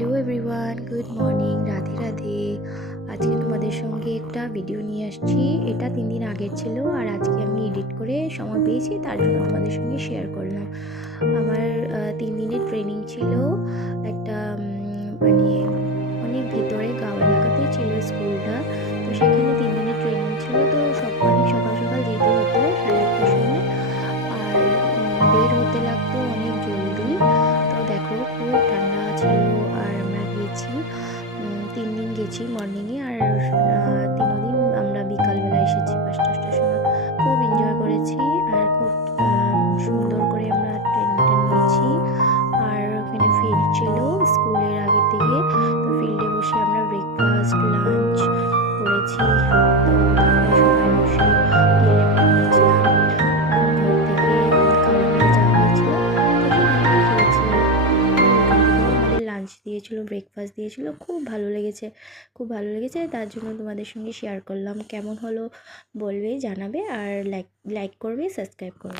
Hello everyone, good morning, Radhe Radhe. আজকে তোমাদের সঙ্গে একটা ভিডিও নিয়ে আসছি। এটা 3 দিন আগের ছিল আর আজকে আমি এডিট করে সময় পেয়েছি, তার জন্য তোমাদের সঙ্গে শেয়ার করলাম। আমার 3 দিনের ট্রেনিং ছিল। একটা মানে অনেক ভিতরে গাঁও এলাকাতেই ছিল স্কুলটা। তো সেখানে 3 দিনের ট্রেনিং ছিল। তো অনেক সকাল সকাল যেতে হতো 8:30টার সময়, আর বের হতে লাগতো অনেক জলদি। তো দেখো খুব ঠান্ডা ছিল। আর আমরা গেছি 3 দিন গেছি মর্নিংয়ে, আর 3 দিন আমরা বিকালবেলা এসেছি 5টার সময়। খুব এনজয় করেছি আর খুব সুন্দর করে আমরা ট্রেনিংটা নিয়েছি। আর ওখানে ফিল্ড ছিল স্কুলের আগে থেকে। তো ফিল্ডে বসে আমরা ব্রেকফাস্ট লাঞ্চ করেছি। তো তারপরে সবাই বসে গেমটা নিয়েছিলাম। ঘর থেকে খাবার নিয়ে যাওয়া হয়েছিল, তো সেখান থেকে খেয়েছি। তো ওখান থেকেও আমাদের লাঞ্চ দিয়েছিল, ব্রেকফাস্ট দিয়েছিল। খুব ভালো লেগেছে, খুব ভালো লেগেছে। তার জন্য তোমাদের সঙ্গে শেয়ার করলাম। কেমন হলো বলবে, জানাবে, আর লাইক করবে, সাবস্ক্রাইব করবে।